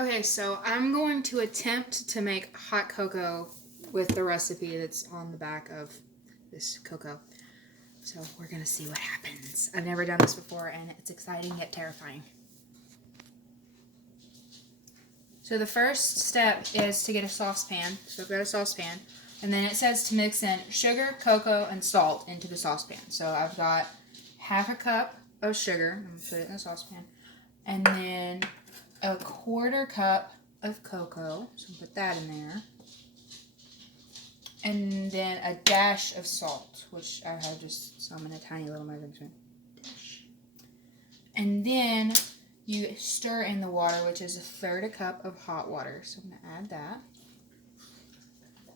Okay, so I'm going to attempt to make hot cocoa with the recipe that's on the back of this cocoa. So we're gonna see what happens. I've never done this before and it's exciting yet terrifying. So the first step is to get a saucepan. So I've got a saucepan. And then it says to mix in sugar, cocoa, and salt into the saucepan. So I've got half a cup of sugar. I'm going to put it in the saucepan. And then a quarter cup of cocoa. So put that in there. And then a dash of salt, which I have just some in a tiny little measuring spoon. And then you stir in the water, which is a third a cup of hot water. So I'm going to add that.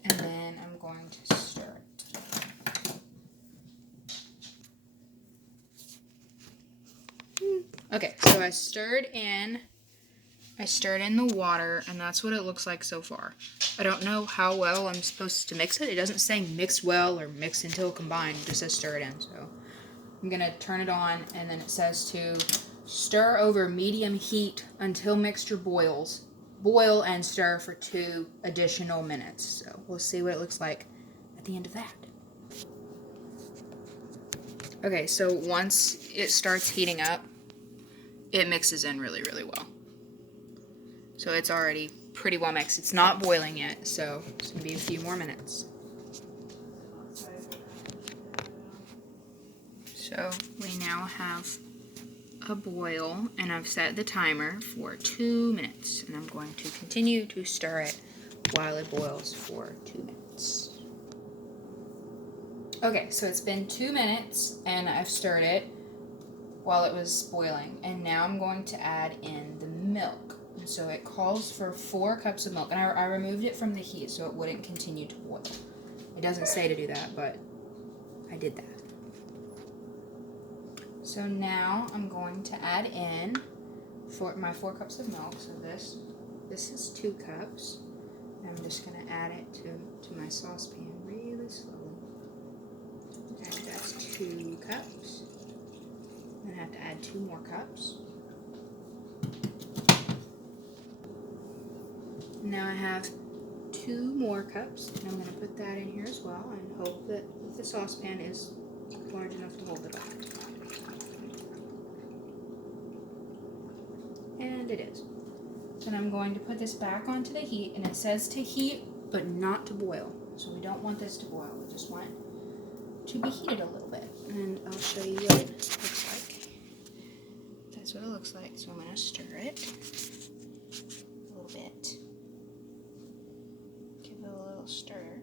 And then I'm going to stir it. Okay, so I stirred in the water, and that's what it looks like so far. I don't know how well I'm supposed to mix it. It doesn't say mix well or mix until combined. It just says stir it in. So I'm going to turn it on, and then it says to stir over medium heat until mixture boils. Boil and stir for 2 additional minutes. So we'll see what it looks like at the end of that. Okay, so once it starts heating up, it mixes in really, really well. So it's already pretty well mixed. It's not boiling yet, so it's going to be a few more minutes. So we now have a boil, and I've set the timer for 2 minutes, and I'm going to continue to stir it while it boils for 2 minutes. Okay, so it's been 2 minutes, and I've stirred it while it was boiling, and now I'm going to add in the milk. And so it calls for 4 cups of milk, and I removed it from the heat so it wouldn't continue to boil. It doesn't say to do that, but I did that. So now I'm going to add in my 4 cups of milk. So this is 2 cups. And I'm just going to add it to my saucepan really slowly. And that's 2 cups. I'm going to have to add 2 more cups. Now I have 2 more cups. And I'm going to put that in here as well and hope that the saucepan is large enough to hold it all. And it is. Then I'm going to put this back onto the heat, and it says to heat, but not to boil. So we don't want this to boil. We just want it to be heated a little bit. And I'll show you what it looks like. That's what it looks like. So I'm going to stir it a little bit. Give it a little stir.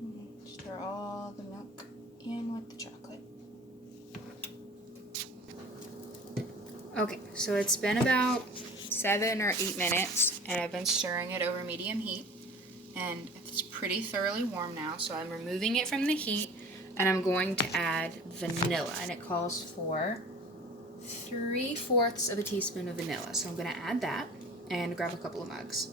And stir all the milk in with the chocolate. Okay, so it's been about 7 or 8 minutes, and I've been stirring it over medium heat, and it's pretty thoroughly warm now, so I'm removing it from the heat, and I'm going to add vanilla, and it calls for 3/4 of a teaspoon of vanilla. So I'm going to add that and grab a couple of mugs.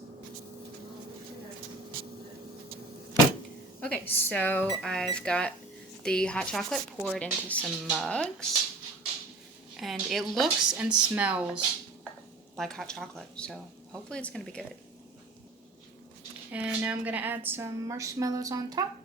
Okay, so I've got the hot chocolate poured into some mugs. And it looks and smells like hot chocolate, so hopefully it's going to be good. And now I'm going to add some marshmallows on top.